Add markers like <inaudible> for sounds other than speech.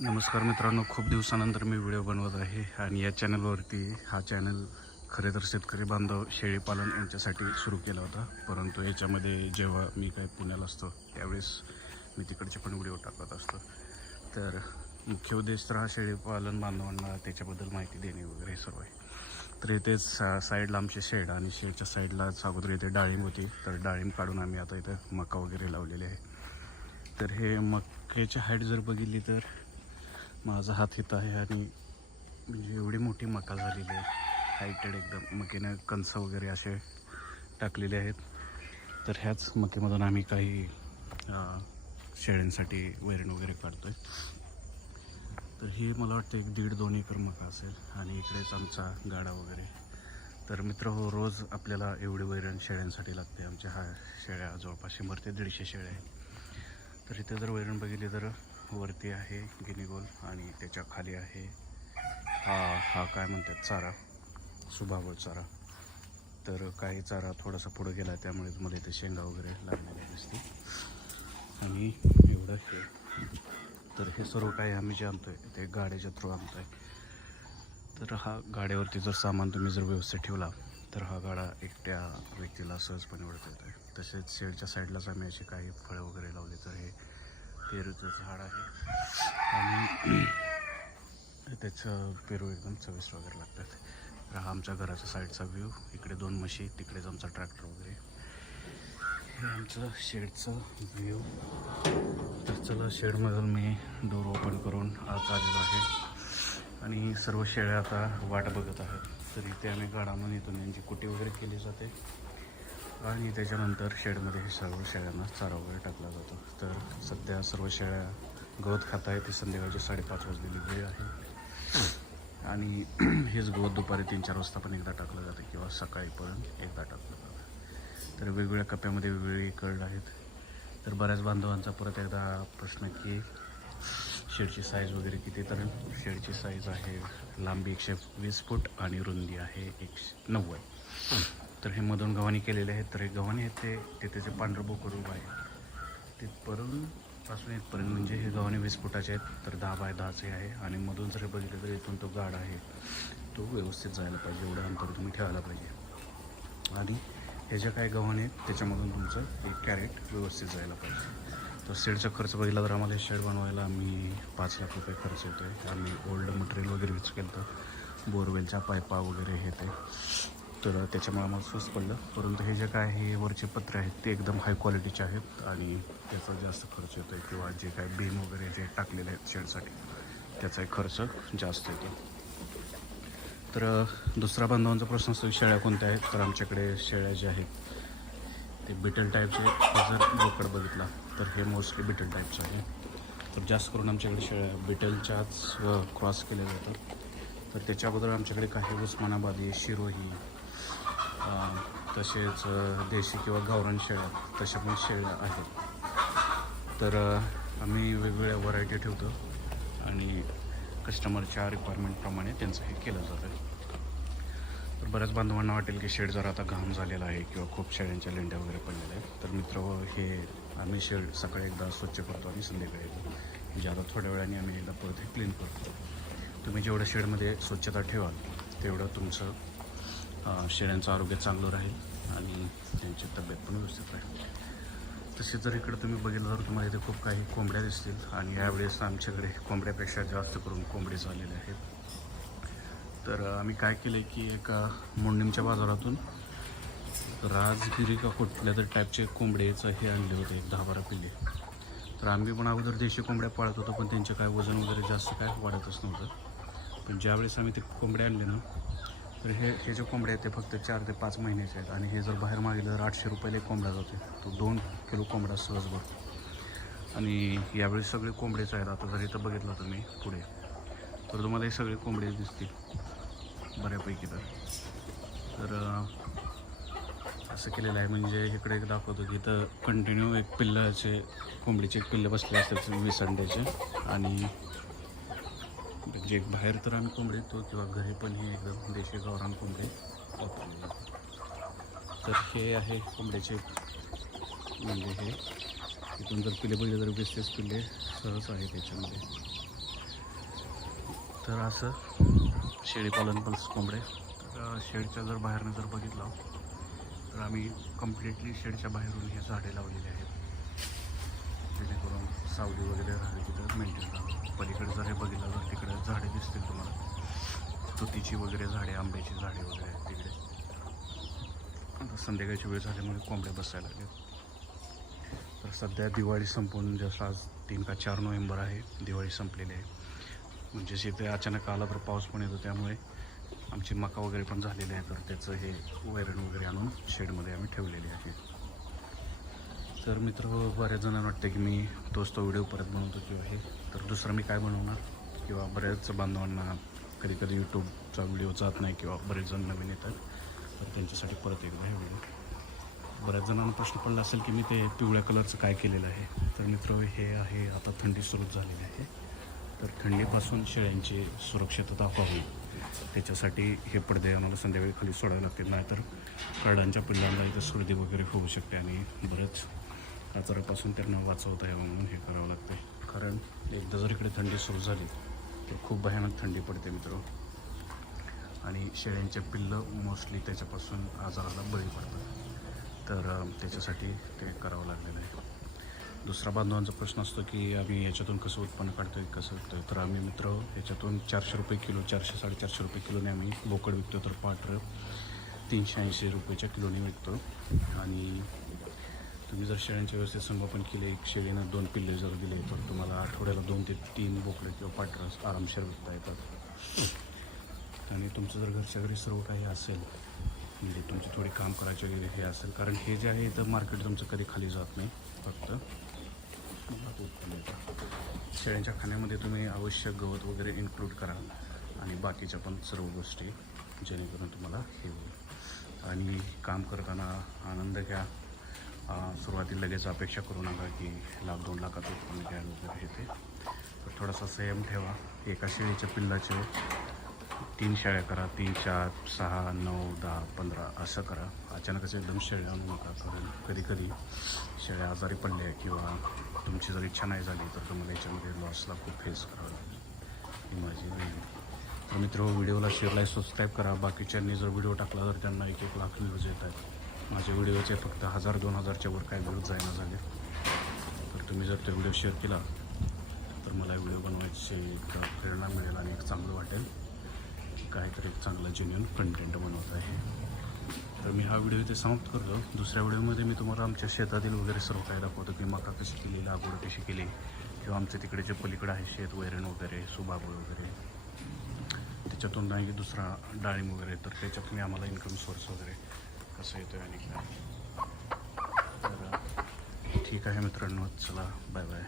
नमस्कार मित्रांनो खूप दिवसानंतर मी व्हिडिओ बनवत आहे आणि या चॅनलवरती हा चॅनल खरे तर शेतकरी बांधव शेळीपालन यांच्यासाठी सुरू केला होता. परंतु याच्यामध्ये जेव्हा मी काय पुण्याला असतो त्यावेळेस मी तिकडचे पण व्हिडिओ टाकत असतो. तर मुख्य उद्देश तर हा शेळीपालन बांधवांना त्याच्याबद्दल माहिती देणे वगैरे हे सर्व आहे. तर इथेच सा साईडला आमचे शेड आणि शेडच्या साईडलाच अगोदर इथे डाळिंब होती. तर डाळिंब काढून आम्ही आता इथं मका वगैरे लावलेले आहे. तर हे मक्याची हाईट जर बघितली तर माझा हात इथं आहे आणि म्हणजे एवढी मोठी मका झालेली आहे. हायटेड एकदम. मकीनं कणसं वगैरे असे टाकलेले आहेत. तर ह्याच मकेमधून आम्ही काही शेळ्यांसाठी वैरण वगैरे काढतो आहे तर हे मला वाटतं एक दीड दोन एकर मका असेल आणि इकडेच आमचा गाडा वगैरे. तर मित्र हो रोज आपल्याला एवढी वैरण शेळ्यांसाठी लागते. आमच्या हा शेळ्या जवळपास शंभर ते दीडशे शेळ्या आहेत. तर इथे जर वैरण बघितली तर वरती आहे गिनीगोल आणि त्याच्याखाली आहे. हा हा काय म्हणतात चारा. सुभाबळ चारा. तर काही चारा थोडासा पुढं गेला त्यामुळे तुम्हाला इथे शेंगा वगैरे लागलेल्या दिसते आणि एवढं हे. तर हे सर्व काही आम्ही जे आणतो आहे ते गाड्याच्या थ्रू आणतो आहे तर हा गाड्यावरती जर सामान तुम्ही जर व्यवस्थित ठेवला तर हा गाडा एकट्या व्यक्तीला सहजपणे ओढता येतो आहे तसेच शेडच्या साईडलाच आम्ही असे काही फळं वगैरे लावले तर हे पेरूचं झाड आहे. आणि <clears throat> त्याचं पेरू एकदम चविष्ट वगैरे लागतात. तर हा आमच्या घराच्या साईडचा व्ह्यू. इकडे दोन म्हशी तिकडेच आमचा ट्रॅक्टर वगैरे. हे आमचं शेडचं व्ह्यू. तर चला शेडमधून मी डोर ओपन करून आत आलेलो आहे. आणि सर्व शेळ्या आता वाट बघत आहेत. तर इथे आम्ही गाडामधून इथून यांची कुटी वगैरे केली जाते. आणि त्याच्यानंतर शेडमध्ये हे सर्व शेळ्यांना चारा वगैरे टाकला जातो. तर सध्या सर्व शेळ्या गवत खात आहे ती संध्याकाळची साडेपाच वाजलेली वेळ आहे. आणि <clears throat> हेच गवत दुपारी तीन चार वाजता पण एकदा टाकलं जातं किंवा सकाळी पण एकदा टाकलं जातं. तर वेगवेगळ्या कप्प्यामध्ये वेगवेगळी कळ आहेत. तर बऱ्याच बांधवांचा परत एकदा प्रश्न की शेडची साईज वगैरे किती? तर शेडची साईज आहे लांबी एकशे वीस फूट आणि रुंदी आहे एकशे नव्वद. तर हे मधून गव्हाणी केलेले आहेत. तर हे गव्हाणी आहेत ते. तिथेचे जे रूप आहे. तिथपर्यंत पासून इथपर्यंत म्हणजे हे गव्हाणी वीस फुटाचे आहेत. तर दहा बाय दहाचे आहे. आणि मधून जर बघितलं तर इथून तो गाड आहे. तो व्यवस्थित जायला पाहिजे. एवढं अंतर तुम्ही ठेवायला पाहिजे. आणि हे ज्या काही गव्हाणे आहेत त्याच्यामधून तुमचं एक कॅरेट व्यवस्थित जायला पाहिजे. तो शेडचा खर्च बघितला तर आम्हाला हे शेड बनवायला आम्ही पाच लाख रुपये खर्च येतो आहे आम्ही ओल्ड मटेरियल वगैरे यूज केलं तर बोरवेलच्या पायपा वगैरे हे ते. तर त्याच्यामुळे आम्हाला स्वस्त पडलं. परंतु हे जे काय हे वरचे पत्र आहेत ते एकदम हाय क्वालिटीचे आहेत आणि त्याचा जास्त खर्च येतो आहे किंवा जे काय बीम वगैरे जे टाकलेले आहेत शेडसाठी त्याचाही खर्च जास्त येतो तर दुसरा बांधवांचा प्रश्न असतो शेळ्या कोणत्या आहेत? तर आमच्याकडे शेळ्या ज्या आहेत ते बिटल टाईपचे जर बोकड बघितला तर हे मोस्टली बिटल टाईपचं आहे तर जास्त करून आमच्याकडे शेळ्या बिटलच्याच क्रॉस केल्या जातात. तर त्याच्या अगोदर आमच्याकडे काही उस्मानाबादी शिरोही तसेच देशी किंवा गावरान शेळ्या तशा पण शेळ्या आहेत. तर आम्ही वेगवेगळ्या व्हरायटी ठेवतो आणि कस्टमरच्या रिक्वायरमेंटप्रमाणे त्यांचं हे केलं जातं तर बऱ्याच बांधवांना वाटेल की शेड जर आता घाम झालेला आहे किंवा खूप शेळ्यांच्या लेंड्या वगैरे पडलेल्या आहेत. तर मित्र हे आम्ही शेड सकाळी एकदा स्वच्छ करतो आणि संध्याकाळी म्हणजे आता थोड्या वेळाने आम्ही एकदा परत हे क्लीन करतो. तुम्ही जेवढं शेडमध्ये स्वच्छता ठेवाल तेवढं तुमचं शेळ्यांचं आरोग्य चांगलं राहील आणि त्यांची तब्येत पण व्यवस्थित राहील. तसेच जर इकडं तुम्ही बघितलं तर तुम्हाला इथे खूप काही कोंबड्या दिसतील आणि यावेळेस आमच्याकडे कोंबड्यापेक्षा जास्त करून कोंबडी झालेले आहेत. तर आम्ही काय केलं आहे की एका मोंडिमच्या बाजारातून राजगिरी का कुठल्या तर टाईपचे कोंबडेचं हे आणले होते एक दहा बारा पिल्ले. तर आम्ही पण अगोदर देशी कोंबड्या पाळत होतो पण त्यांचे काय वजन वगैरे जास्त काय वाढतच नव्हतं. पण ज्यावेळेस आम्ही ते कोंबड्या आणले ना तर हे हे जे कोंबडे आहेत ते फक्त चार ते पाच महिन्याचे आहेत. आणि हे जर बाहेर मागितलं तर आठशे रुपयाला एक कोंबडा जातो तो दोन किलो कोंबडा सहज भरतो आणि यावेळी सगळे कोंबडेच आहेत. आता जर इथं बघितलं तुम्ही पुढे. तर तुम्हाला हे सगळे कोंबडे दिसतील. बऱ्यापैकी तर. तर असं केलेलं आहे. म्हणजे इकडे एक दाखवतो की इथं कंटिन्यू एक पिल्लाचे कोंबडीचे एक पिल्लं बसले असतात वीस अंड्याचे आणि म्हणजे बाहेर तर आम्ही कोंबडी येतो किंवा घरी पण हे एकदम देशी गावरान कोंबडी वापरली तर हे आहे कोंबड्याचे म्हणजे हे. इथून जर पिले पहिले तर वीस तीस पिल्ले सहज आहे त्याच्यामध्ये. तर असं शेळीपालन पण कोंबडे. तर शेडच्या जर बाहेरनं जर बघितलं तर आम्ही कम्प्लिटली शेडच्या बाहेरून हे झाडे लावलेली आहेत. सावली वगैरे राहिले तिथं मेंटेन राहावं पलीकडे जर हे बघितलं तर तिकडे झाडे दिसतील तुम्हाला. तुतीची वगैरे झाडे आंब्याची झाडे वगैरे आहेत तिकडे. आता संध्याकाळची वेळ झाल्यामुळे कोंबड्या बसायला लागल्या तर सध्या दिवाळी संपून जसं आज तीन का चार नोव्हेंबर आहे दिवाळी संपलेली आहे. म्हणजेच इथे अचानक आला तर पाऊस पण येतो त्यामुळे आमची मका वगैरे पण झालेली आहे. तर त्याचं हे वैरण वगैरे आणून शेडमध्ये आम्ही ठेवलेले आहे. तर मित्र बऱ्याच जणांना वाटतं की मी तोच तो व्हिडिओ परत बनवतो किंवा हे. तर दुसरं मी काय बनवणार? किंवा बऱ्याच बांधवांना कधी कधी यूट्यूबचा व्हिडिओ जात नाही किंवा बरेच जण नवीन येतात. तर त्यांच्यासाठी परत एकदा हे व्हिडिओ. बऱ्याच जणांना प्रश्न पडला असेल की मी ते पिवळ्या कलरचं काय केलेलं आहे? तर मित्र हे आहे आता थंडी सुरू झालेली आहे. तर थंडीपासून शेळ्यांची सुरक्षितता पाहू. त्याच्यासाठी हे पडदे आम्हाला संध्याकाळी खाली सोडावे लागतील. नाहीतर करडांच्या पिल्लांना इथं सर्दी वगैरे होऊ शकते आणि बरेच आजारापासून त्यांना वाचवता यावं म्हणून हे करावं लागते कारण एकदा जर इकडे थंडी सुरू झाली तर खूप भयानक थंडी पडते मित्र. आणि शेळ्यांचे पिल्लं मोस्टली त्याच्यापासून आजाराला बळी पडतात. तर त्याच्यासाठी ते करावं लागलेलं आहे. दुसरा बांधवांचा प्रश्न असतो की आम्ही याच्यातून कसं उत्पन्न काढतो आहे कसं विकतो तर आम्ही मित्र याच्यातून चारशे रुपये किलो चारशे साडेचारशे रुपये किलोने आम्ही बोकड विकतो तर पाटर तीनशे ऐंशी रुपयाच्या किलोने विकतो. आणि तुम्ही जर शेळ्यांचे व्यवस्थित संगोपन केले एक शेळीनं दोन पिल्ले जर दिले तर तुम्हाला आठवड्याला दोन ते तीन बोकडे किंवा पाटर आरामशीर विकता येतात. आणि तुमचं जर घरच्या घरी सर्व काही असेल म्हणजे तुमचे थोडी काम करायचे वगैरे हे असेल कारण हे जे आहे तर मार्केट तुमचं कधी खाली जात नाही फक्त शेळ्यांच्या खाण्यामध्ये तुम्ही आवश्यक गवत वगैरे इन्क्लूड करा आणि बाकीच्या पण सर्व गोष्टी जेणेकरून तुम्हाला हे होईल. आणि काम करताना आनंद घ्या. सुरुवातीला लगेच अपेक्षा करू नका की लाख दोन लाखाचं उत्पन्न घ्यायला वगैरे येते तर थोडासा संयम ठेवा. एका शेळीच्या पिल्लाचे तीन शाळ्या करा. तीन चार सहा नऊ दहा पंधरा असं करा. अचानकच एकदम शेळ्या आणू नका. कारण कधी कधी शेळ्या आजारी पडल्या किंवा तुमची जर इच्छा नाही झाली तर तुम्हाला याच्यामध्ये लॉसला खूप फेस करावं लागेल. ही माझी वेगळी तर मित्र व्हिडिओला शेअरला सबस्क्राईब करा. बाकीच्यांनी जर व्हिडिओ टाकला तर त्यांना एक एक लाख व्ह्यूज येत आहेत. माझे व्हिडिओचे फक्त हजार दोन हजारच्या वर काय व्ह्यूज जायना झाले. तर तुम्ही जर तो व्हिडिओ शेअर केला तर मला व्हिडिओ बनवायची एक प्रेरणा मिळेल आणि एक चांगलं वाटेल काहीतरी एक चांगलं जेन्युन कंटेंट बनवत आहे. तर मी हा व्हिडिओ इथे समाप्त करतो. दुसऱ्या व्हिडिओमध्ये मी तुम्हाला आमच्या शेतातील वगैरे सर्व काय दाखवतो की मका कशी केली लागवड कशी केली किंवा आमच्या तिकडे जे पलीकडे आहे शेत वैरण वगैरे सुबाबळ वगैरे. त्याच्यातून नाही दुसरा डाळिंब वगैरे तर त्याच्यातून आम्हाला इन्कम सोर्स वगैरे. कसं येतो आणि काय? तर ठीक आहे मित्रांनो चला बाय बाय